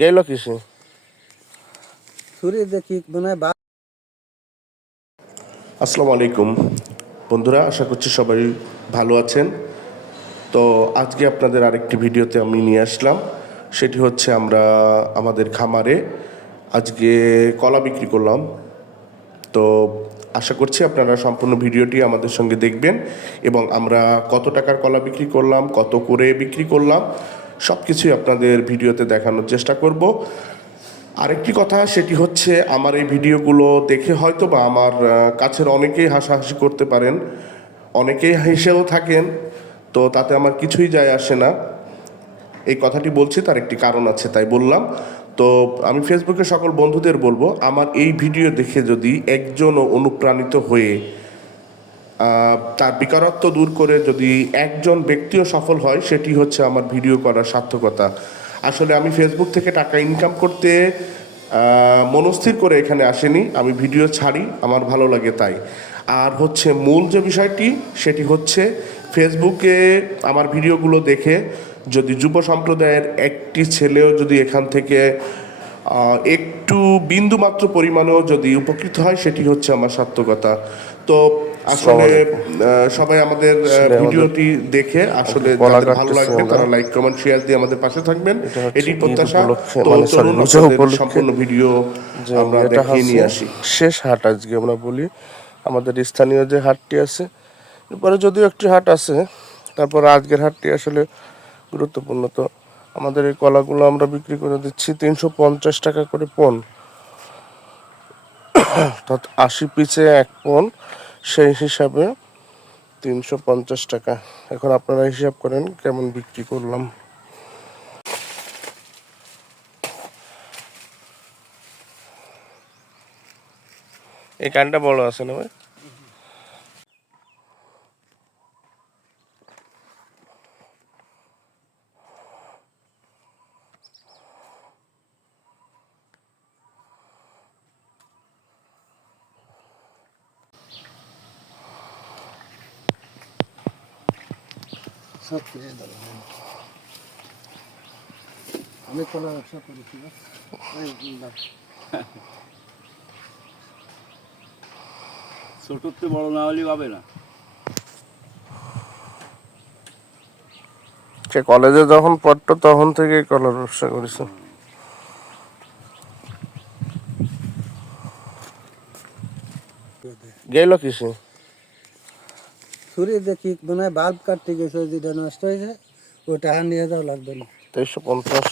গেল কিসে? ছুরি দেখি মানে বা আসসালামু আলাইকুম। বন্ধুরা আশা করছি সবাই ভালো আছেন। তো আজকে আপনাদের আরেকটি ভিডিওতে আমি নিয়ে আসলাম। সেটি হচ্ছে আমরা আমাদের খামারে আজকে কলা বিক্রি করলাম। তো আশা করছি আপনারা সম্পূর্ণ ভিডিওটি আমাদের সঙ্গে দেখবেন এবং আমরা কত টাকার কলা বিক্রি করলাম কত করে বিক্রি করলাম সব কিছুই আপনাদের ভিডিওতে দেখানোর চেষ্টা করব। আরেকটি কথা, সেটি হচ্ছে আমার এই ভিডিওগুলো দেখে হয়তো বা আমার কাছের অনেকেই হাসাহাসি করতে পারেন, অনেকেই হেসেও থাকেন, তো তাতে আমার কিছুই যায় আসে না। এই কথাটি বলছি, তার একটি কারণ আছে, তাই বললাম। তো আমি ফেসবুকে সকল বন্ধুদের বলব, আমার এই ভিডিও দেখে যদি একজনও অনুপ্রাণিত হয়ে তার বেকারত্ব দূর করে যদি একজন ব্যক্তিও সফল হয়, সেটি হচ্ছে আমার ভিডিও করার সার্থকতা। আসলে আমি ফেসবুক থেকে টাকা ইনকাম করতে মনস্থির করে এখানে আসেনি। আমি ভিডিও ছাড়ি, আমার ভালো লাগে তাই। আর হচ্ছে মূল যে বিষয়টি, সেটি হচ্ছে ফেসবুকে আমার ভিডিওগুলো দেখে যদি যুব সম্প্রদায়ের একটি ছেলেও যদি এখান থেকে একটু বিন্দুমাত্র পরিমাণেও যদি উপকৃত হয়, সেটি হচ্ছে আমার সার্থকতা। তো আসলে সবাই আমাদের ভিডিওটি দেখে আসলে যাদের ভালো লাগবে তারা লাইক কমেন্ট শেয়ার দিয়ে আমাদের পাশে থাকবেন। এটি প্রত্যাশা তো মানে চলুন সম্পূর্ণ ভিডিও আমরা দেখিয়ে নিয়ে আসি। শেষ হাট আজকে আমরা বলি। আমাদের স্থানীয় যে হাটটি আছে এরপরে যদিও একটি হাট আছে তারপর আজকের হাটটি আসলে গুরুত্বপূর্ণ। তো আমাদের এই কলাগুলো আমরা বিক্রি করে দিচ্ছি তিনশো পঞ্চাশ টাকা করে পণ। অর্থাৎ আশি পিসে এক পণ। সেই হিসাবে তিনশো পঞ্চাশ টাকা। এখন আপনারা হিসাব করেন কেমন বিক্রি করলাম। এই কানটা বড় আছে না ভাই? ছত্রিশ ডলার আমি কলা ব্যবসা করেছি। বড় না হলে পাবে না। সে কলেজে যখন পড়তো তখন থেকে কলার ব্যবসা করেছে। গেল কিসে? ছুরি দেখি মনে হয় বাল্ব কাটতে গেছে যেটা নষ্ট হয়েছে ওটা নিয়ে যাওয়া লাগবে না। তেইশশো পঞ্চাশ।